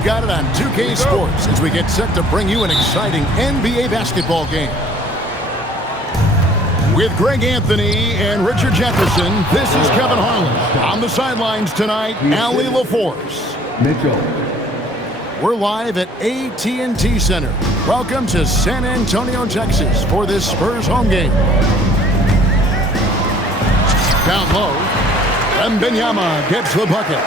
We've got it on 2K Sports as we get set to bring you an exciting NBA basketball game. With Greg Anthony and Richard Jefferson, this is Kevin Harlan. On the sidelines tonight, Allie LaForce. Mitchell. We're live at AT&T Center. Welcome to San Antonio, Texas for this Spurs home game. Down low, Wembanyama gets the bucket.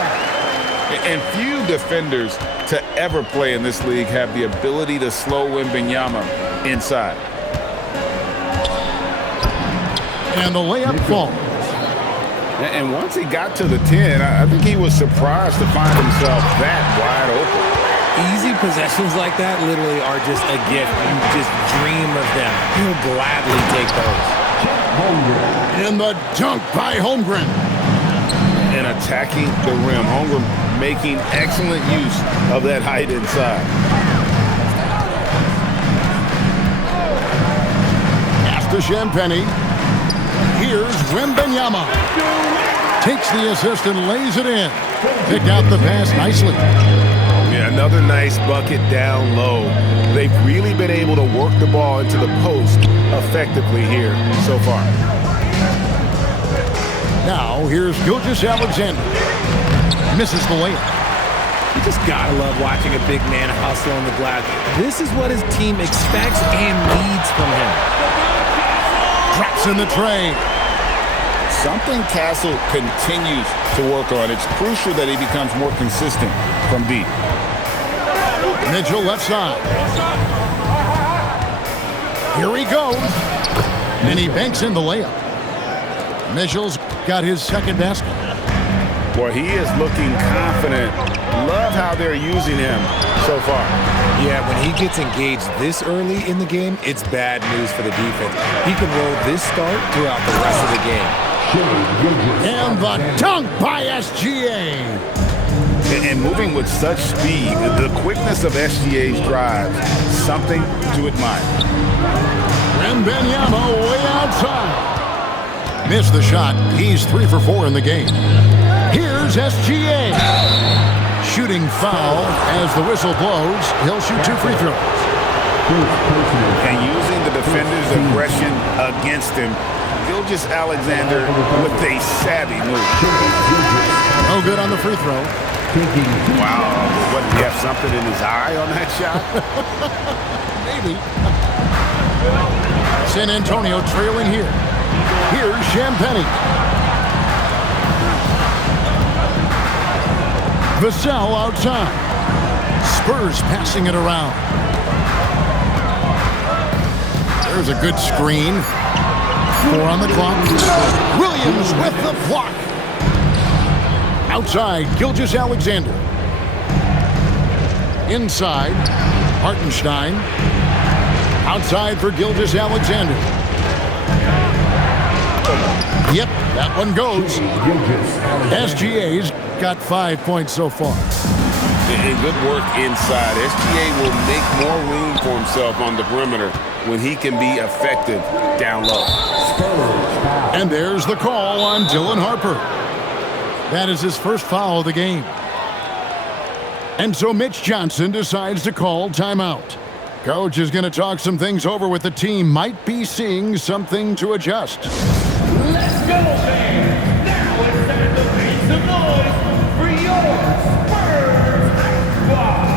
And few defenders to ever play in this league have the ability to slow Wembanyama inside. And the layup falls. And once he got to the 10, I think he was surprised to find himself that wide open. Easy possessions like that literally are just a gift. You just dream of them. He'll gladly take those. And the dunk by Holmgren. And attacking the rim. Holmgren making excellent use of that height inside. Pass to Champagny. Here's Wembanyama. Takes the assist and lays it in. Picked out the pass nicely. Yeah, another nice bucket down low. They've really been able to work the ball into the post effectively here so far. Now, here's Gilgeous-Alexander. Misses the layup. You just gotta love watching a big man hustle on the glass. This is what his team expects and needs from him. Drops in the tray. Something Castle continues to work on. It's crucial that he becomes more consistent from deep. Mitchell left side. Here he goes. And he banks in the layup. Mitchell's got his second basket. Boy, he is looking confident. Love how they're using him so far. Yeah, when he gets engaged this early in the game, it's bad news for the defense. He can roll this start throughout the rest of the game. And the dunk by SGA. And moving with such speed, the quickness of SGA's drives, something to admire. Wembanyama way outside. Missed the shot. He's 3 for 4 in the game. Here's SGA. Shooting foul as the whistle blows. He'll shoot 2 free throws. And using the defender's aggression against him, Gilgeous-Alexander with a savvy move. No good on the free throw. Wow. What, did he have something in his eye on that shot? Maybe. San Antonio trailing here. Here's Champagny. Vassell outside. Spurs passing it around. There's a good screen. 4 on the clock. Williams with the block. Outside, Gilgeous-Alexander. Inside, Hartenstein. Outside for Gilgeous-Alexander. Yep, that one goes. SGA's got 5 points so far. And good work inside. SGA will make more room for himself on the perimeter when he can be effective down low. And there's the call on Dylan Harper. That is his first foul of the game. And so Mitch Johnson decides to call timeout. Coach is going to talk some things over with the team. Might be seeing something to adjust. Let's go, fans! Now it's time to make some noise for your Spurs basketball!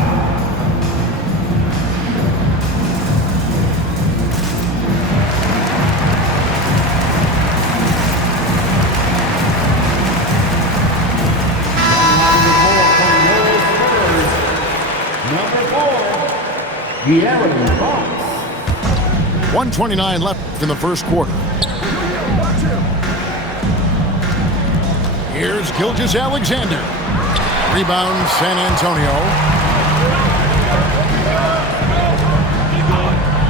The Aaron Fox. 1:29 left in the first quarter. Here's Gilgeous-Alexander. Rebound San Antonio.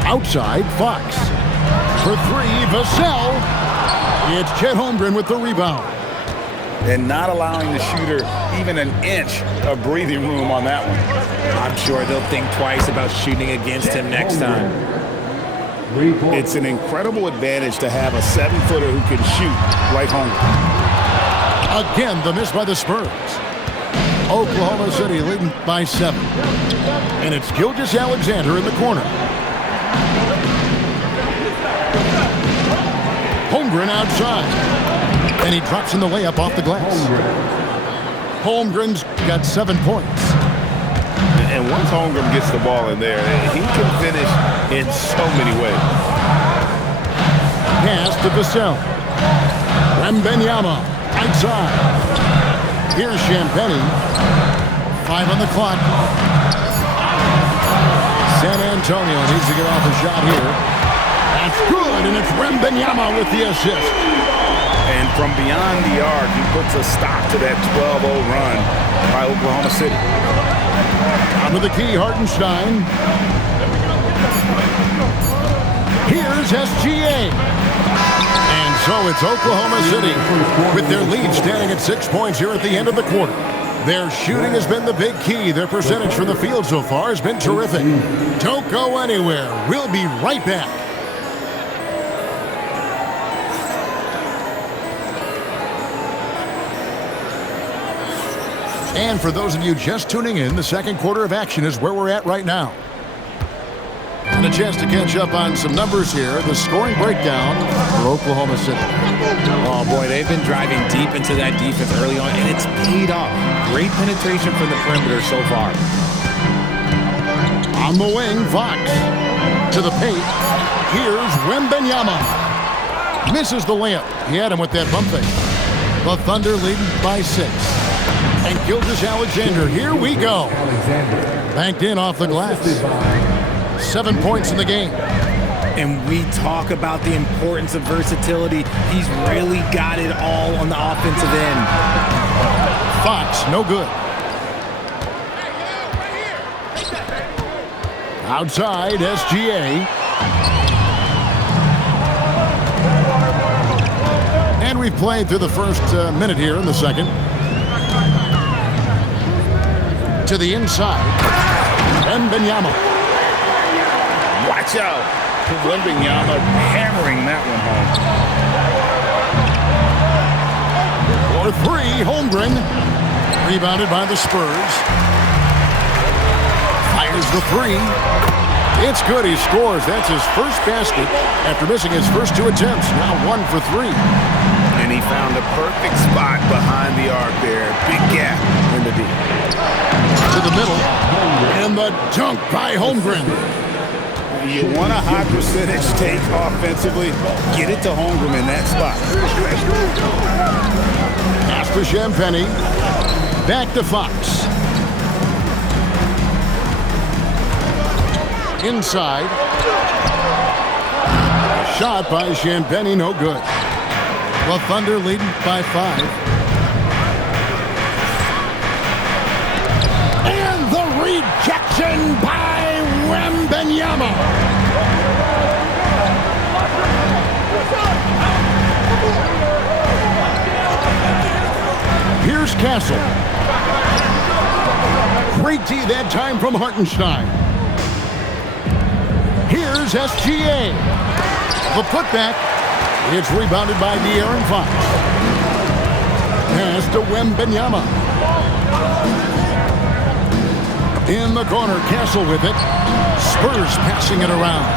Outside, Fox. For 3, Vassell. It's Chet Holmgren with the rebound. And not allowing the shooter even an inch of breathing room on that one. I'm sure they'll think twice about shooting against him next time. It's an incredible advantage to have a 7-footer who can shoot like Holmgren. Again, the miss by the Spurs. Oklahoma City leading by 7. And it's Gilgeous-Alexander in the corner. Holmgren outside. And he drops in the layup off the glass. Holmgren's got 7 points. And once Holmgren gets the ball in there, he can finish in so many ways. Pass to Vassell. Wembanyama outside. Here's Champagnie. 5 on the clock. San Antonio needs to get off a shot here. That's good, and it's Wembanyama with the assist. And from beyond the arc, he puts a stop to that 12-0 run by Oklahoma City. Out of the key, Hartenstein. Here's SGA. And so it's Oklahoma City with their lead standing at 6 points here at the end of the quarter. Their shooting has been the big key. Their percentage from the field so far has been terrific. Don't go anywhere. We'll be right back. And for those of you just tuning in, the second quarter of action is where we're at right now. And a chance to catch up on some numbers here. The scoring breakdown for Oklahoma City. Oh, boy, they've been driving deep into that defense early on, and it's paid off. Great penetration from the perimeter so far. On the wing, Fox. To the paint. Here's Wembanyama. Misses the layup. He had him with that bump fake. The Thunder leading by 6. And Gilgeous-Alexander, here we go. Banked in off the glass. 7 points in the game. And we talk about the importance of versatility. He's really got it all on the offensive end. Fox, no good. Outside, SGA. And we've played through the first minute here in the second. To the inside. Wembanyama. Watch out. Wembanyama hammering that one home. For 3, Holmgren. Rebounded by the Spurs. Fires the 3. It's good. He scores. That's his first basket after missing his first 2 attempts. Now 1 for 3. And he found a perfect spot behind the arc there. Big gap in the D. To the middle. And the dunk by Holmgren. You want a high percentage take offensively, get it to Holmgren in that spot. Pass to Champagnie. Back to Fox. Inside. Shot by Champagnie, no good. The Thunder leading by 5. And the rejection by Wembanyama. Here's Castle. Great D that time from Hartenstein. Here's SGA. The putback. It's rebounded by De'Aaron Fox. Pass to Wembanyama. In the corner, Castle with it. Spurs passing it around.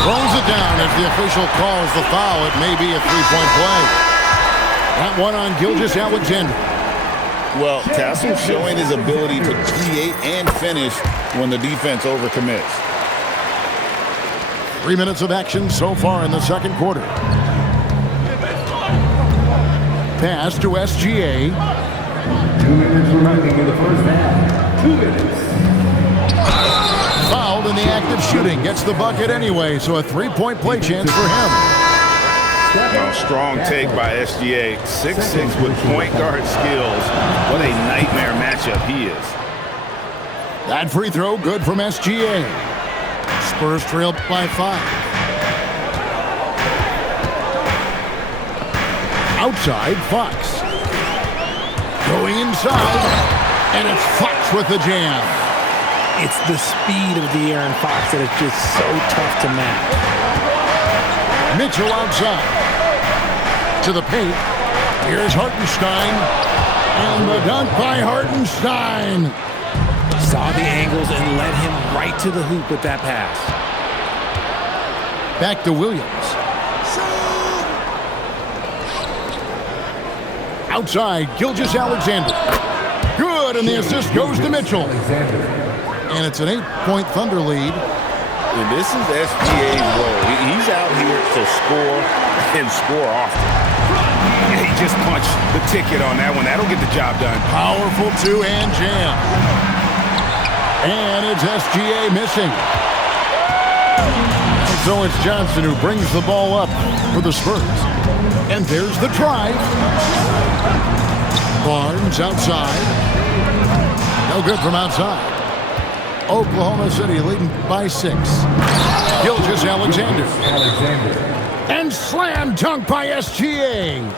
Throws it down as the official calls the foul. It may be a three-point play. That one on Gilgeous-Alexander. Well, Castle showing his ability to create and finish when the defense overcommits. 3 minutes of action so far in the second quarter. Pass to SGA. 2 minutes remaining in the first half. 2 minutes. Fouled in the act of shooting. Gets the bucket anyway, so a three-point play chance for him. Strong take by SGA. 6'6" with point guard skills. What a nightmare matchup he is. That free throw good from SGA. Spurs trail by 5. Outside, Fox. Going inside, and it's Fox with the jam. It's the speed of De'Aaron Fox that is just so tough to match. Mitchell outside. To the paint. Here's Hartenstein. And the dunk by Hartenstein. Saw the angles and led him right to the hoop with that pass. Back to Williams. Outside, Gilgeous-Alexander. Good, and the assist goes to Mitchell. And it's an 8-point Thunder lead. And this is SGA's role. He's out here to score and score often. He just punched the ticket on that one. That'll get the job done. Powerful two-hand jam. And it's SGA missing. So it's Johnson who brings the ball up for the Spurs. And there's the drive. Barnes outside. No good from outside. Oklahoma City leading by 6. Gilgeous-Alexander. And slam dunk by SGA.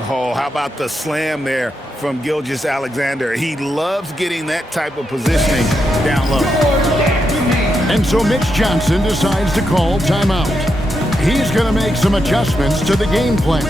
Oh, how about the slam there from Gilgeous-Alexander? He loves getting that type of positioning down low. And so Mitch Johnson decides to call timeout. He's going to make some adjustments to the game plan.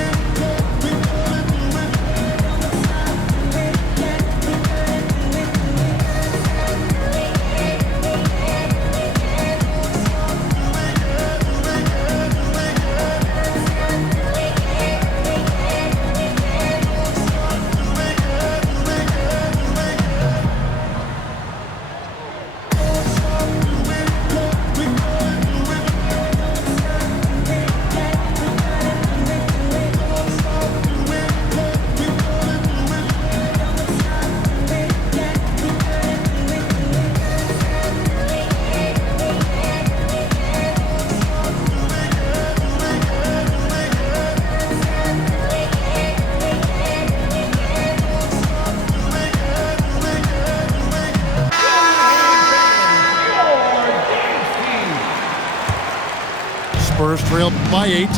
Spurs trailed by 8.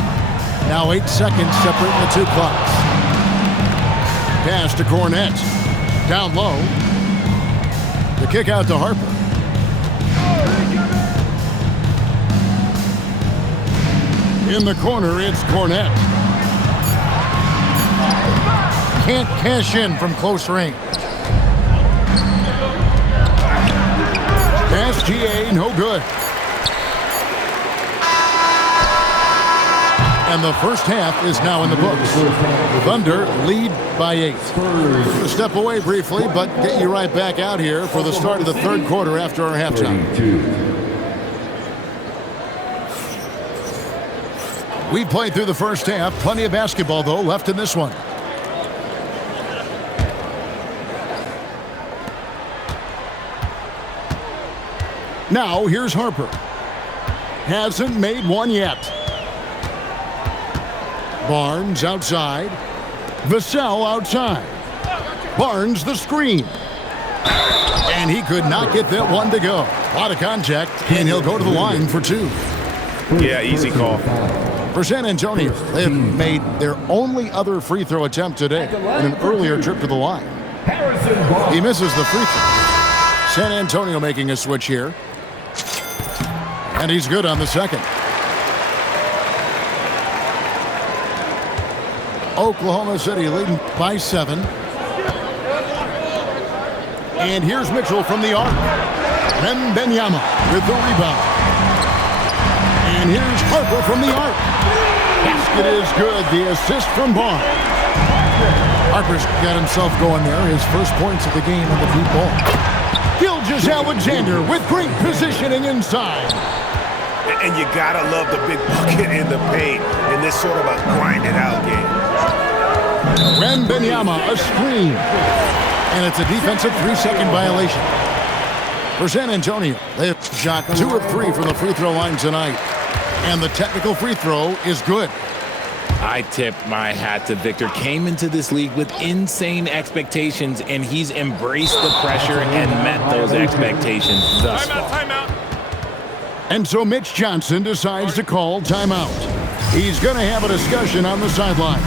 Now 8 seconds separating the two clocks. Pass to Cornette. Down low. The kick out to Harper. In the corner, it's Cornette. Can't cash in from close range. SGA, no good. And the first half is now in the books. Thunder lead by 8. We'll step away briefly, but get you right back out here for the start of the third quarter after our halftime. We played through the first half. Plenty of basketball, though, left in this one. Now, here's Harper. Hasn't made one yet. Barnes outside. Vassell outside. Barnes the screen. And he could not get that one to go. A lot of contact, and he'll go to the line for 2. Yeah, easy call. For San Antonio, they have made their only other free throw attempt today in an earlier trip to the line. He misses the free throw. San Antonio making a switch here. And he's good on the second. Oklahoma City leading by 7. And here's Mitchell from the arc. Wembanyama with the rebound. And here's Harper from the arc. Basket is good. The assist from Barnes. Harper's got himself going there. His first points of the game on the deep ball. Gilgeous-Alexander with great positioning inside. And you gotta love the big bucket in the paint in this sort of a grinded-out game. Wembanyama, a screen. And it's a defensive 3-second violation. For San Antonio, they have shot 2 of 3 from the free throw line tonight. And the technical free throw is good. I tip my hat to Victor. Came into this league with insane expectations, and he's embraced the pressure and met those expectations thus far. Timeout. And so Mitch Johnson decides to call timeout. He's going to have a discussion on the sideline.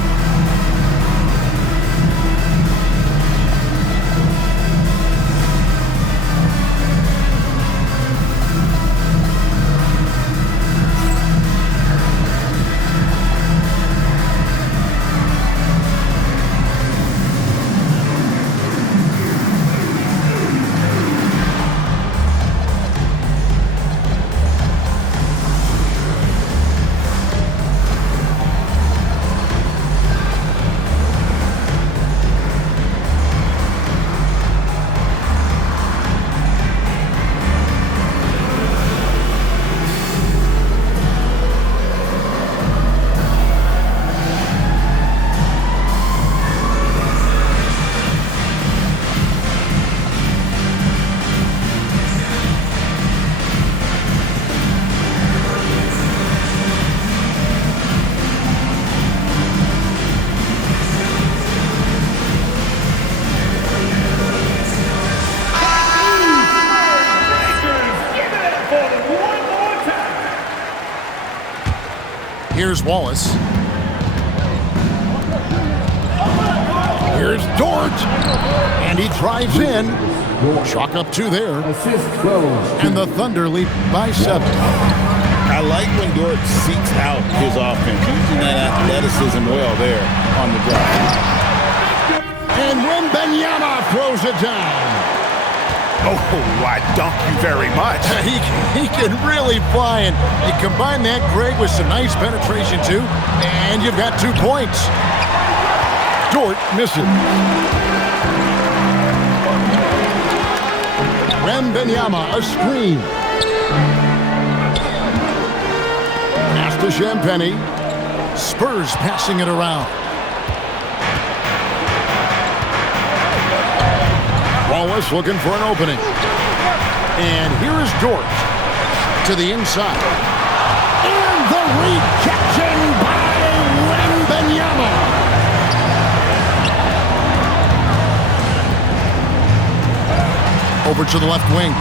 Here's Wallace. Here's Dort. And he drives in. Chalk up 2 there. Assist Spurs. And the Thunder lead by 7. I like when Dort seeks out his offense, using that athleticism well there on the drive. And Wembanyama throws it down. Oh, I dunk you very much. He can really fly, and you combine that, Greg, with some nice penetration, too, and you've got 2 points. Dort misses. Wembanyama, a screen. Pass to Champagny. Spurs passing it around. Wallace looking for an opening. And here is Dort to the inside. And the rejection by Wembanyama. Over to the left wing.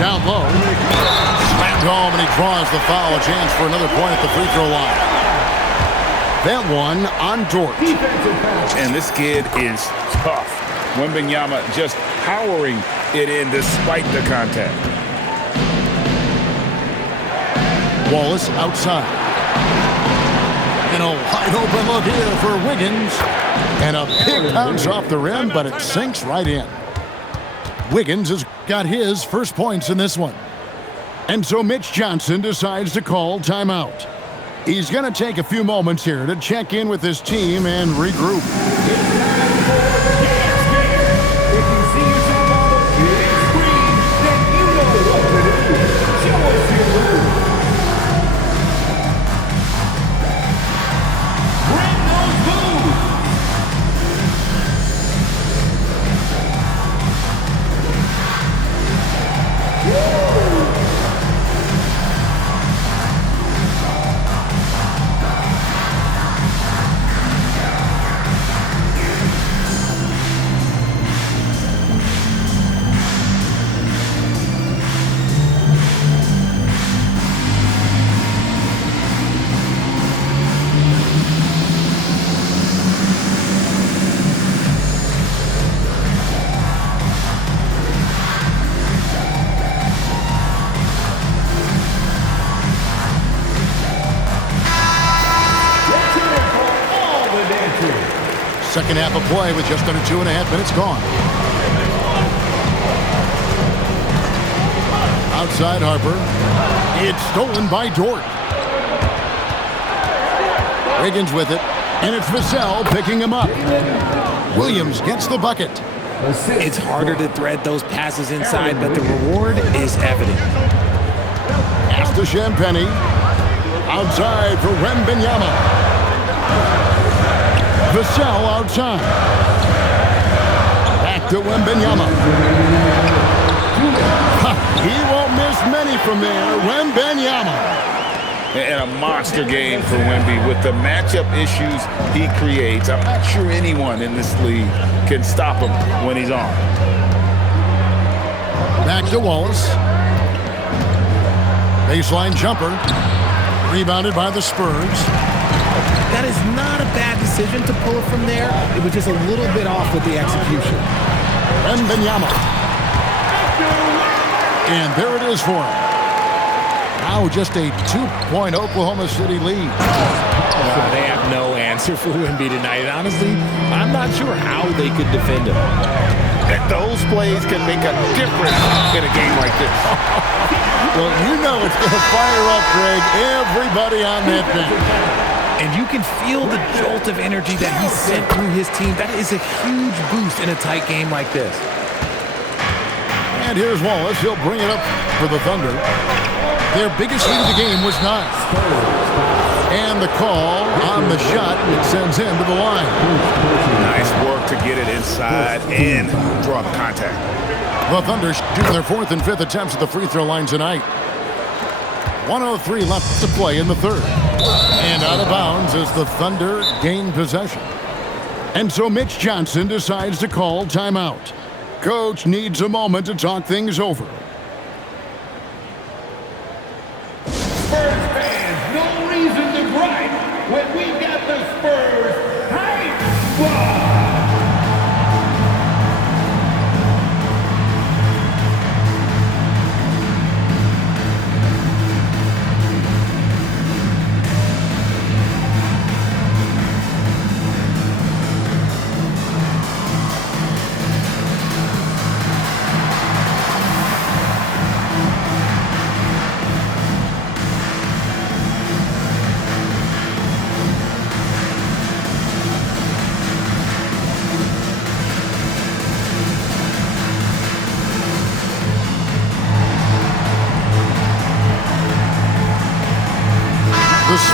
Down low. Slammed home, and he draws the foul. A chance for another point at the free throw line. That one on Dort. And this kid is tough. Wembanyama just powering it in despite the contact. Wallace outside. And a wide open look here for Wiggins. And a big bounce off the rim, but it sinks right in. Wiggins has got his first points in this one. And so Mitch Johnson decides to call timeout. He's going to take a few moments here to check in with his team and regroup. Second half of play with just under 2.5 minutes gone. Outside Harper. It's stolen by Dort. Wiggins with it. And it's Vassell picking him up. Williams gets the bucket. It's harder to thread those passes inside, but the reward is evident. Pass to Champagny. Outside for Wembanyama. Vassell outside. Back to Wembanyama. He won't miss many from there. Wembanyama. And a monster game for Wemby with the matchup issues he creates. I'm not sure anyone in this league can stop him when he's on. Back to Wallace. Baseline jumper. Rebounded by the Spurs. That is not a bad decision to pull it from there. It was just a little bit off with the execution. Wembanyama. And there it is for him. Now just a 2-point Oklahoma City lead. They have no answer for Wemby tonight. Honestly, I'm not sure how they could defend him. Those plays can make a difference in a game like this. Well, you know it's going to fire up, Greg, everybody on that bench. And you can feel the jolt of energy that he sent through his team. That is a huge boost in a tight game like this. And here's Wallace. He'll bring it up for the Thunder. Their biggest lead of the game was 9. And the call on the shot that sends him to the line. Nice work to get it inside and draw the contact. The Thunder shooting their 4th and 5th attempts at the free throw line tonight. 1:03 left to play in the third. And out of bounds as the Thunder gain possession. And so Mitch Johnson decides to call timeout. Coach needs a moment to talk things over. Spurs fans,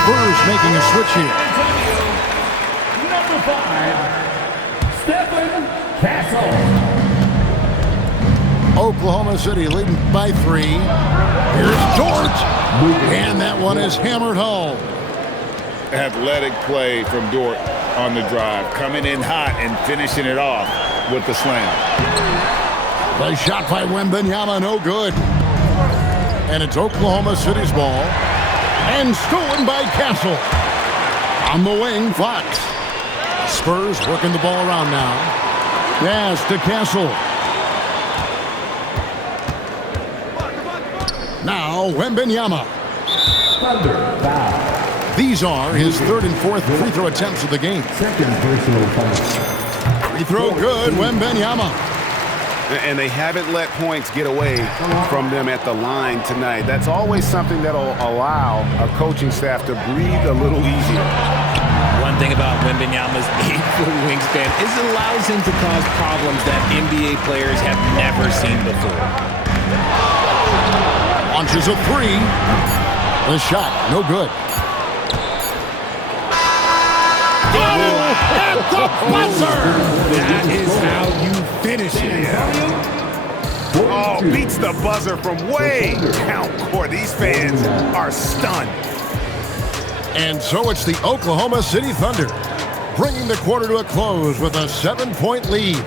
Spurs making a switch here. Number 5, Stephen Castle. Oklahoma City leading by 3. Here's Dort. And that one is hammered home. Athletic play from Dort on the drive. Coming in hot and finishing it off with the slam. The shot by Wembanyama, no good. And it's Oklahoma City's ball. And stolen by Castle. On the wing, Fox. Spurs working the ball around now. Pass to Castle. Now, Wembanyama. Thunder foul. These are his 3rd and 4th free throw attempts of the game. Second personal foul. Free throw good, Wembanyama. And they haven't let points get away from them at the line tonight. That's always something that'll allow a coaching staff to breathe a little easier. One thing about Wembanyama's 8-foot wingspan is it allows him to cause problems that NBA players have never seen before. Launches a 3. The shot, no good. At the buzzer! That is how you finish it. Oh, beats the buzzer from way down court. These fans are stunned. And so it's the Oklahoma City Thunder, bringing the quarter to a close with a 7-point lead.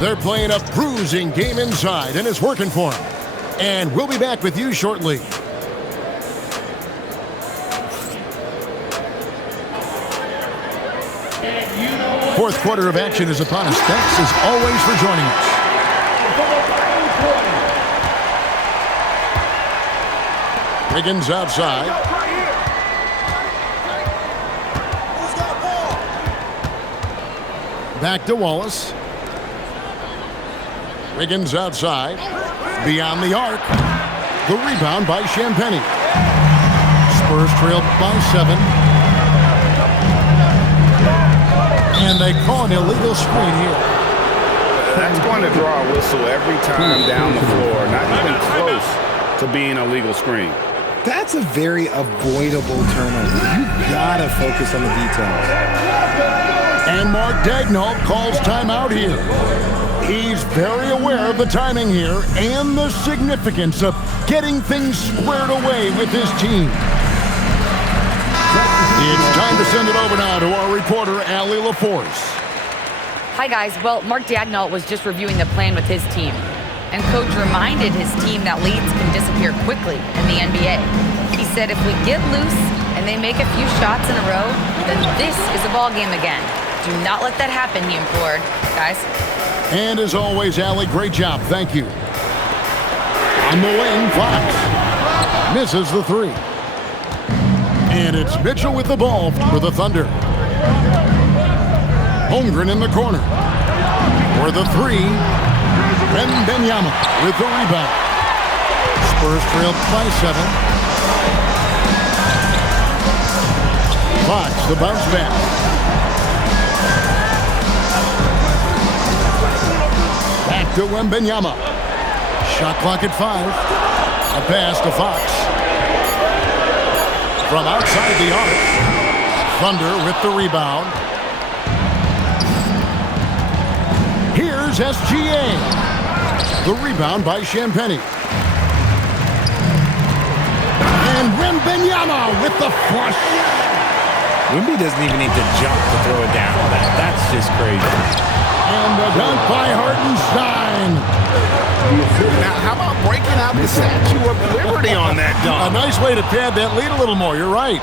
They're playing a bruising game inside, and it's working for them. And we'll be back with you shortly. Fourth quarter of action is upon us. Thanks as always for joining us. Wiggins outside. Back to Wallace. Wiggins outside. Beyond the arc. The rebound by Champagnie. Spurs trailed by 7. And they call an illegal screen here. That's going to draw a whistle every time down the floor. Not even close to being a legal screen. That's a very avoidable turnover. You gotta focus on the details. And Mark Daigneault calls timeout here. He's very aware of the timing here and the significance of getting things squared away with his team. It's time to send it over now to our reporter, Allie LaForce. Hi, guys. Well, Mark Daigneault was just reviewing the plan with his team. And Coach reminded his team that leads can disappear quickly in the NBA. He said if we get loose and they make a few shots in a row, then this is a ball game again. Do not let that happen, he implored. Guys. And as always, Allie, great job. Thank you. On the wing, Fox misses the 3. And it's Mitchell with the ball for the Thunder. Holmgren in the corner. For the 3. Wembanyama with the rebound. Spurs trailed by 7. Fox, the bounce back. Back to Wembanyama. Shot clock at 5. A pass to Fox. From outside the arc. Thunder with the rebound. Here's SGA. The rebound by Champagnie. And Wembanyama with the flush. Wemby doesn't even need to jump to throw it down. That's just crazy. And the dunk by Hartenstein. Now, how about breaking out the Statue of Liberty on that A dunk? nice way to pad that lead a little more. You're right.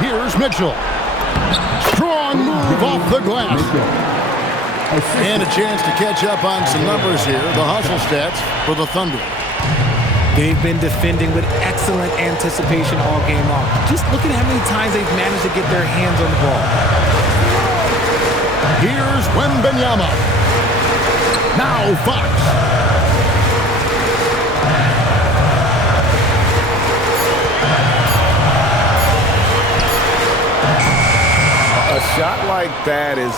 Here's Mitchell. Strong move off the glass. And a chance to catch up on some numbers here. The hustle stats for the Thunder. They've been defending with excellent anticipation all game long. Just look at how many times they've managed to get their hands on the ball. Here's Wembanyama. Now Fox. A shot like that is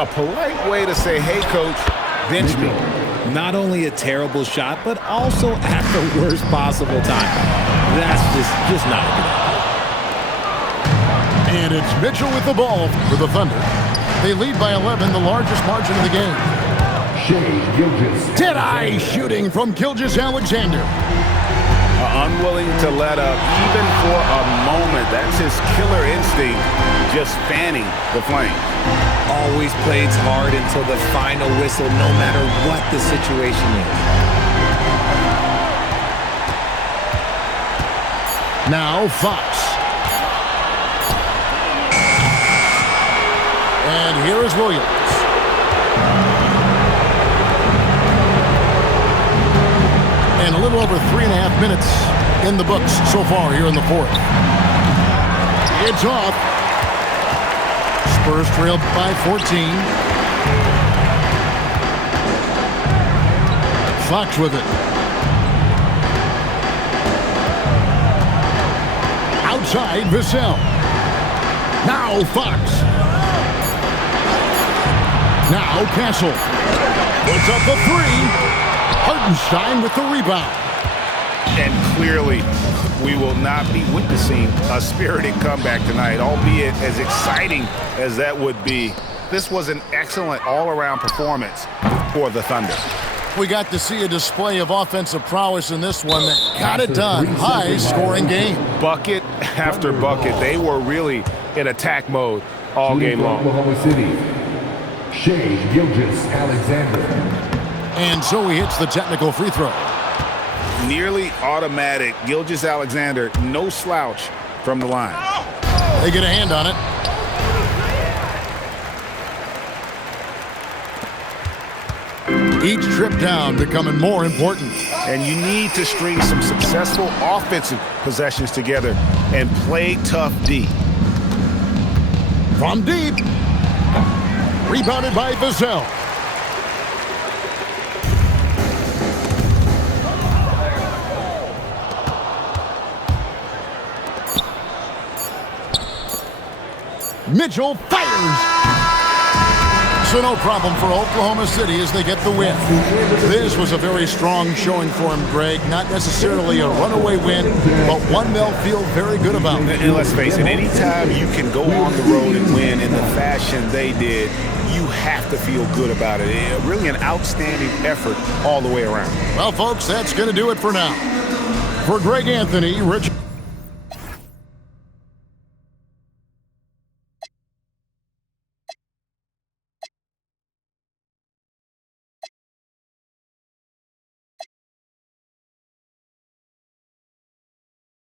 a polite way to say, hey, coach, bench me. Not only a terrible shot, but also at the worst possible time. That's just not a good idea. And it's Mitchell with the ball for the Thunder. They lead by 11, the largest margin of the game. Dead-eye shooting from Gilgeous-Alexander. Unwilling to let up even for a moment. That's his killer instinct, just fanning the flame. Always plays hard until the final whistle, no matter what the situation is. Now Fox. And here is Williams. And a little over 3.5 minutes in the books so far here in the fourth. It's off. Spurs trailed by 14. Fox with it. Outside Vassell. Now Fox. Now Castle. Puts up the three. Hartenstein with the rebound. And clearly, we will not be witnessing a spirited comeback tonight, albeit as exciting as that would be. This was an excellent all-around performance for the Thunder. We got to see a display of offensive prowess in this one that got it done. High-scoring game. Bucket after bucket. They were really in attack mode all game long. Oklahoma City, Shai Gilgeous-Alexander. And so he hits the technical free throw. Nearly automatic. Gilgeous-Alexander, no slouch from the line. They get a hand on it. Each trip down becoming more important. And you need to string some successful offensive possessions together and play tough D. From deep. Rebounded by Vassell. Mitchell fires. So no problem for Oklahoma City as they get the win. This was a very strong showing for him, Greg. Not necessarily a runaway win, but one they'll feel very good about. And let's face it, anytime you can go on the road and win in the fashion they did, you have to feel good about it. Really an outstanding effort all the way around. Well, folks, that's going to do it for now. For Greg Anthony, Rich.